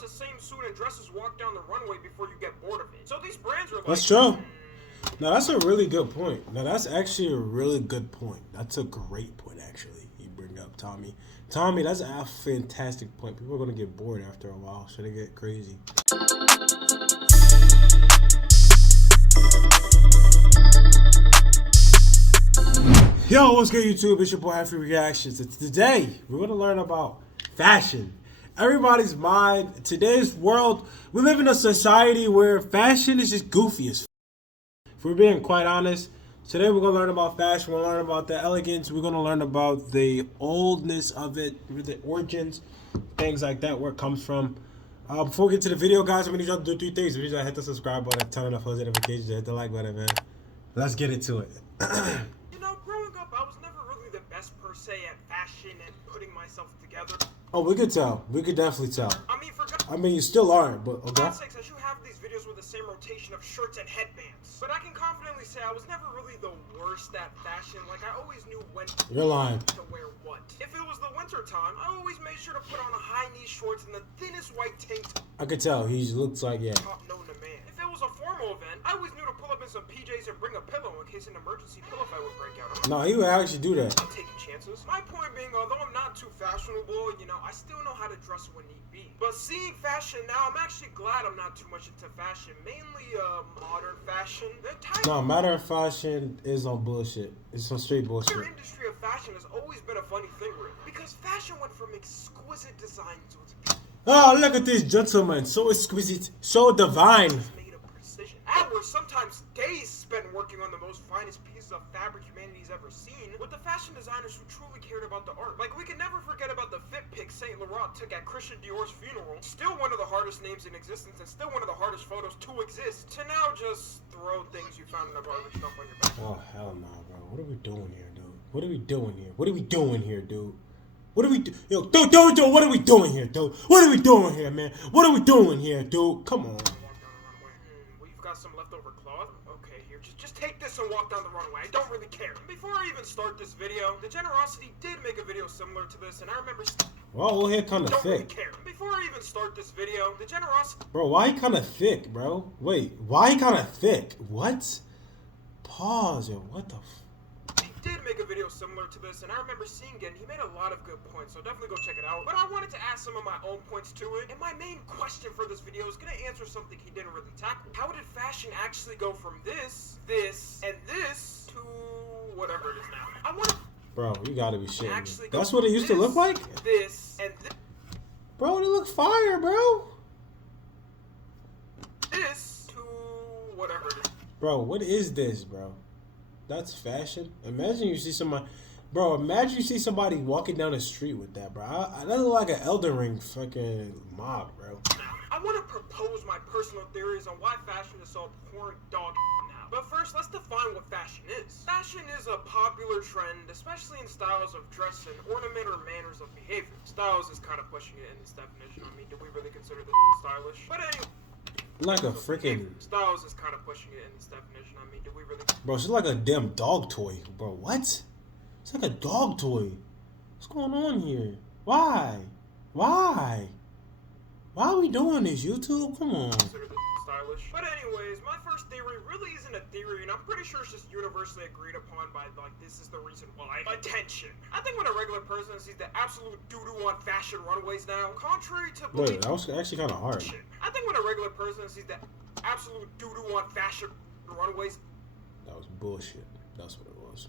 the same suit and dresses walk down the runway before you get bored of it. So these brands are like... That's true. Now, that's a really good point. Now, that's actually a really good point. That's a great point, actually, you bring up, Tommy. Tommy, that's a fantastic point. People are going to get bored after a while. Should they get crazy? Yo, what's good, YouTube? It's your boy, Hyphiereactions. And today, we're going to learn about fashion. Everybody's mind, today's world, we live in a society where fashion is just goofy as f. If we're being quite honest, today we're going to learn about fashion, we're going to learn about the elegance, we're going to learn about the oldness of it, the origins, things like that, where it comes from. Before we get to the video, guys, I'm going to need y'all to do three things. We need y'all to hit the subscribe button, turn on the post notifications, hit the like button, man. Let's get into it. You know, growing up, I was never really the best per se at fashion and putting myself together. Oh, we could tell. We could definitely tell. I mean, you still aren't, but okay. God's sakes, I should have these videos with the same rotation of shirts and headbands. But I can confidently say I was never really the worst at fashion. Like, I always knew when You're lying. to wear what. If it was the winter time, I always made sure to put on a high-knee shorts and the thinnest white tank I could tell. He looks like, yeah. top known to man. If it was a formal event, I always knew to pull up in some PJs and bring a pillow in case an emergency pillow fight would break out. No, he would actually do that. I'm taking chances. My point being, although I'm not too fashionable, you know, I still know how to dress when need be. But seeing fashion now, I'm actually glad I'm not too much into fashion. Mainly, modern fashion. No, modern fashion is on bullshit. It's some straight bullshit. The industry of fashion has always been a funny thing, really. Because fashion went from exquisite design to its... Oh, look at this gentleman. So exquisite. So divine. made of precision. Hours, sometimes days spent working on the most finest pieces of fabric humanity's ever seen, with the fashion designers who truly cared about the art. Like, we can never forget about the fit pic Saint Laurent took at Christian Dior's funeral. Still one of the hardest names in existence, and still one of the hardest photos to exist. To now just throw things you found in a garbage dump on your back. Oh, hell no, bro. What are we doing here, dude? What are we doing here? What are we doing here, dude? What are we do? Yo, dude, what are we doing here, dude? What are we doing here, man? What are we doing here, dude? Come on. We've got some leftover cloth. Okay, here, just take this and walk down the runway. I don't really care. Before I even start this video, the Generosity did make a video similar to this, and I remember... Well, here kind of thick. Don't really thick. care. Before I even start this video, the Generosity... Bro, why he kind of thick, bro? Wait, why he kind of thick? What? Pause, yo. What the He did make a video similar to this, and I remember seeing it, and he made a lot of good points, so definitely go check it out. But I wanted to add some of my own points to it, and my main question for this video is going to answer something he didn't really tackle. How did fashion actually go from this, and this, to whatever it is now? I want to... Bro, you gotta be shitting me. That's what it used to look like? This, and this. Bro, it look fire, bro. This, to whatever it is. Bro, what is this, bro? That's fashion. Imagine you see somebody, bro. Imagine you see somebody walking down the street with that, bro. That look like an Elden Ring fucking mob, bro. I want to propose my personal theories on why fashion is so abhorrent dog now. But first, let's define what fashion is. Fashion is a popular trend, especially in styles of dress and ornament or manners of behavior. Styles is kind of pushing it in this definition. I mean, do we really consider this stylish? But anyway. Like a freaking... Styles is kind of pushing it in this definition. I mean, do we really... Bro, it's like a damn dog toy. Bro, what? It's like a dog toy. What's going on here? Why? Why? Why are we doing this, YouTube? Come on. Consider this stylish. But anyways, my first theory really isn't a theory, and I'm pretty sure it's just universally agreed upon by, like, this is the reason why. Attention. I think when a regular person sees the absolute doo-doo on fashion runways now, contrary to belief... Wait, that was actually kind of hard. I think when a regular person sees the absolute doo-doo on fashion runways... That was bullshit. That's what it was.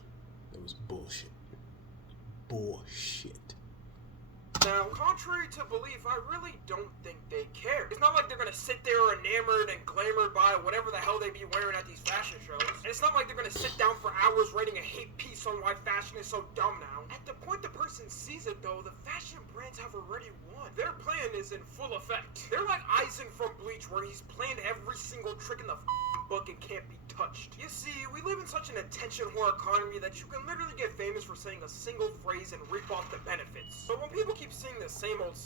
It was bullshit. Bullshit. Now, contrary to belief, I really don't think they care. It's not like they're gonna sit there enamored and glamored by whatever the hell they be wearing at these fashion shows. And it's not like they're gonna sit down for hours writing a hate piece on why fashion is so dumb now. At the point the person sees it, though, the fashion brands have already won. Their plan is in full effect. They're like Eisen from Bleach, where he's planned every single trick in the book and can't be untouched. You see, we live in such an attention whore economy that you can literally get famous for saying a single phrase and reap off the benefits. But when people keep saying the same old,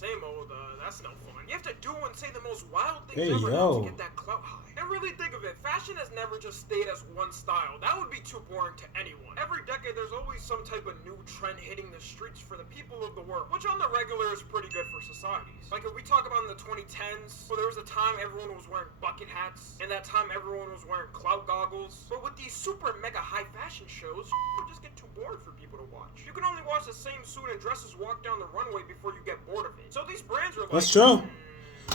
that's no fun. You have to do and say the most wild things ever now to get that clout high. And really think of it, fashion has never just stayed as one style. That would be too boring to anyone. Every decade there's always some type of new trend hitting the streets for the people of the world, which on the regular is pretty good for societies. Like if we talk about in the 2010s, well, there was a time everyone was wearing bucket hats, and that time everyone was wearing clout goggles. But with these super mega high fashion shows, it just get too boring for people to watch. You can only watch the same suit and dresses walk down the runway before you get bored of it. So these brands are like, that's true.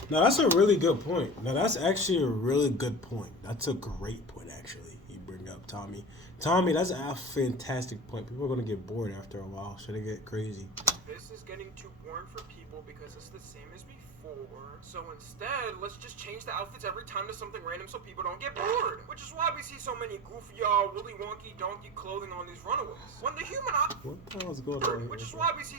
Now that's a really good point. Now that's actually a really good point. That's a great point, actually. You bring up Tommy. Tommy, that's a fantastic point. People are gonna get bored after a while. Should they get crazy? This is getting too boring for people because it's the same as before. So instead, let's just change the outfits every time to something random so people don't get bored. Which is why we see so many goofy, Willy Wonky donkey clothing on these runaways. When the human eye, What the hell is going on here? which is why we see.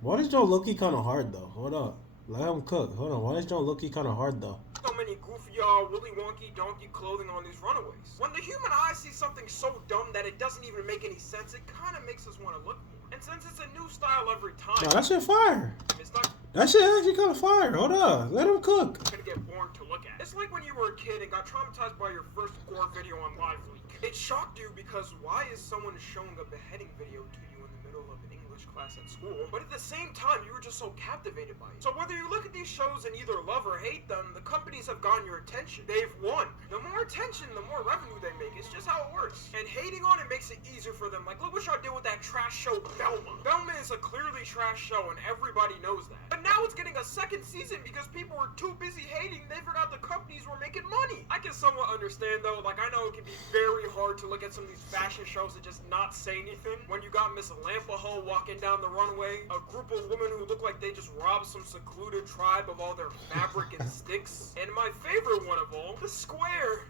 Why does Joe look kind of hard though? Hold up. Let him cook. Hold on. Why does Joe look kind of hard though? So many goofy, Willy Wonky donkey clothing on these runaways. When the human eye sees something so dumb that it doesn't even make any sense, it kind of makes us want to look more. And since it's a new style every time, No, that shit fire. it's not That shit actually kind of fire. Hold up. Let him cook. gonna get boring to look at. It's like when you were a kid and got traumatized by your first gore video on Live Leak. It shocked you because why is someone showing a beheading video to you in the middle of an English class at school? But at the same time, you were just so captivated by it. So whether you look at these shows and either love or hate them, the companies have gotten your attention. They've won. The more attention, the more revenue they make. It's just how it works. And hating on it makes it easier for them. Like, look what y'all did with that trash show, Velma. Velma is a clearly trash show, and everybody knows that. But now it's getting a second season because people were too busy hating, they forgot the companies were making money. I can somewhat understand, though. Like, I know it can be very hard to look at some of these fashion shows and just not say anything. When you got Miss Lampaho walking down the runway, a group of women who look like they just robbed some secluded tribe of all their fabric and sticks. And my favorite one of all, the square.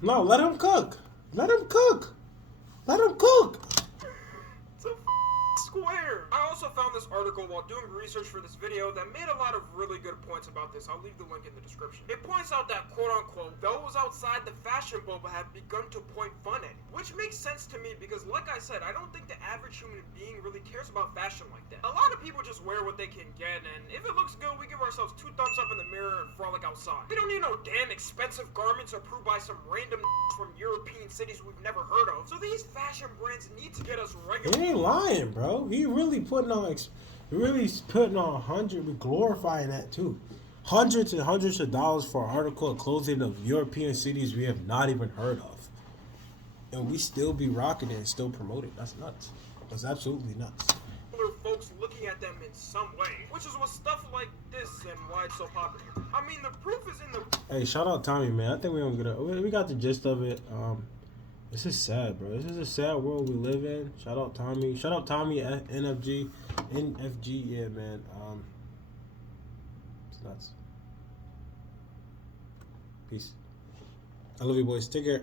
No, let him cook. Let him cook. Let him cook. It's a square. I also found this article while doing research for this video that made a lot of really good points about this. I'll leave the link in the description. It points out that, quote unquote, those outside the fashion bubble have begun to point fun at it. Which makes sense to me because, like I said, I don't think the average human being really cares about fashion like that. A lot of people just wear what they can get, and if it looks good, we give ourselves 2 thumbs up in the mirror and frolic outside. We don't need no damn expensive garments approved by some random from European cities we've never heard of. So these fashion brands need to get us regular. He ain't lying, bro. He really putting on, we glorifying that too. Hundreds and hundreds of dollars for an article of clothing of European cities we have not even heard of. And we still be rocking it and still promote it. That's nuts. That's absolutely nuts. Folks looking at them in some way, which is what stuff like this and why it's so popular. I mean, the proof is in the. Hey, shout out Tommy, man. I think we got the gist of it. This is sad, bro. This is a sad world we live in. Shout out Tommy. Shout out Tommy NFG. Yeah, man. It's nuts. Peace. I love you, boys. Take care.